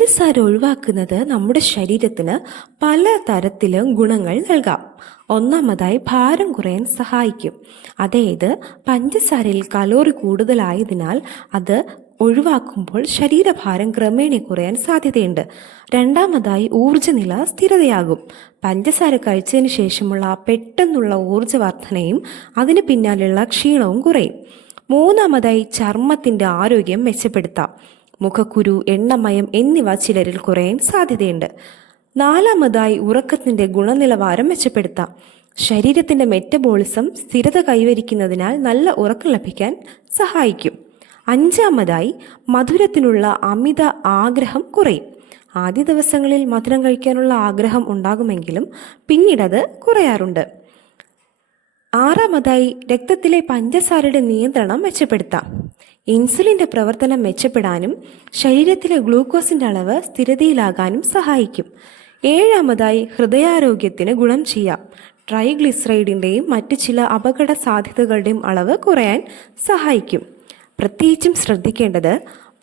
പഞ്ചസാര ഒഴിവാക്കുന്നത് നമ്മുടെ ശരീരത്തിന് പല തരത്തിലും ഗുണങ്ങൾ നൽകാം. ഒന്നാമതായി ഭാരം കുറയാൻ സഹായിക്കും. അതായത് പഞ്ചസാരയിൽ കലോറി കൂടുതലായതിനാൽ അത് ഒഴിവാക്കുമ്പോൾ ശരീരഭാരം ക്രമേണ കുറയാൻ സാധ്യതയുണ്ട്. രണ്ടാമതായി ഊർജ്ജനില സ്ഥിരതയാകും. പഞ്ചസാര കഴിച്ചതിന് ശേഷമുള്ള പെട്ടെന്നുള്ള ഊർജ്ജവർദ്ധനയും അതിന് പിന്നാലെയുള്ള ക്ഷീണവും കുറയും. മൂന്നാമതായി ചർമ്മത്തിൻ്റെ ആരോഗ്യം മെച്ചപ്പെടുത്താം. മുഖക്കുരു, എണ്ണമയം എന്നിവ ചിലരിൽ കുറയാൻ സാധ്യതയുണ്ട്. നാലാമതായി ഉറക്കത്തിൻ്റെ ഗുണനിലവാരം മെച്ചപ്പെടുത്താം. ശരീരത്തിൻ്റെ മെറ്റബോളിസം സ്ഥിരത കൈവരിക്കുന്നതിനാൽ നല്ല ഉറക്കം ലഭിക്കാൻ സഹായിക്കും. അഞ്ചാമതായി മധുരത്തിനുള്ള അമിത ആഗ്രഹം കുറയും. ആദ്യ ദിവസങ്ങളിൽ മധുരം കഴിക്കാനുള്ള ആഗ്രഹം ഉണ്ടാകുമെങ്കിലും പിന്നീടത് കുറയാറുണ്ട്. ആറാമതായി രക്തത്തിലെ പഞ്ചസാരയുടെ നിയന്ത്രണം മെച്ചപ്പെടുത്താം. ഇൻസുലിൻ്റെ പ്രവർത്തനം മെച്ചപ്പെടാനും ശരീരത്തിലെ ഗ്ലൂക്കോസിൻ്റെ അളവ് സ്ഥിരതയിലാകാനും സഹായിക്കും. ഏഴാമതായി ഹൃദയാരോഗ്യത്തിന് ഗുണം ചെയ്യാം. ട്രൈഗ്ലിസറൈഡിൻ്റെയും മറ്റ് ചില അപകട സാധ്യതകളുടെയും അളവ് കുറയാൻ സഹായിക്കും. പ്രത്യേകിച്ചും ശ്രദ്ധിക്കേണ്ടത്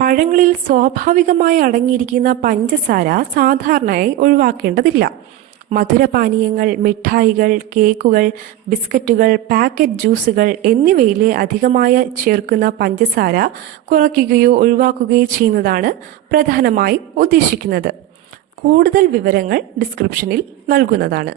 പഴങ്ങളിൽ സ്വാഭാവികമായി അടങ്ങിയിരിക്കുന്ന പഞ്ചസാര സാധാരണയായി ഒഴിവാക്കേണ്ടതില്ല. മധുരപാനീയങ്ങൾ, മിഠായികൾ, കേക്കുകൾ, ബിസ്ക്കറ്റുകൾ, പാക്കറ്റ് ജ്യൂസുകൾ എന്നിവയിലെ അധികമായി ചേർക്കുന്ന പഞ്ചസാര കുറയ്ക്കുകയോ ഒഴിവാക്കുകയോ ചെയ്യുന്നതാണ് പ്രധാനമായും ഉദ്ദേശിക്കുന്നത്. കൂടുതൽ വിവരങ്ങൾ ഡിസ്ക്രിപ്ഷനിൽ നൽകുന്നതാണ്.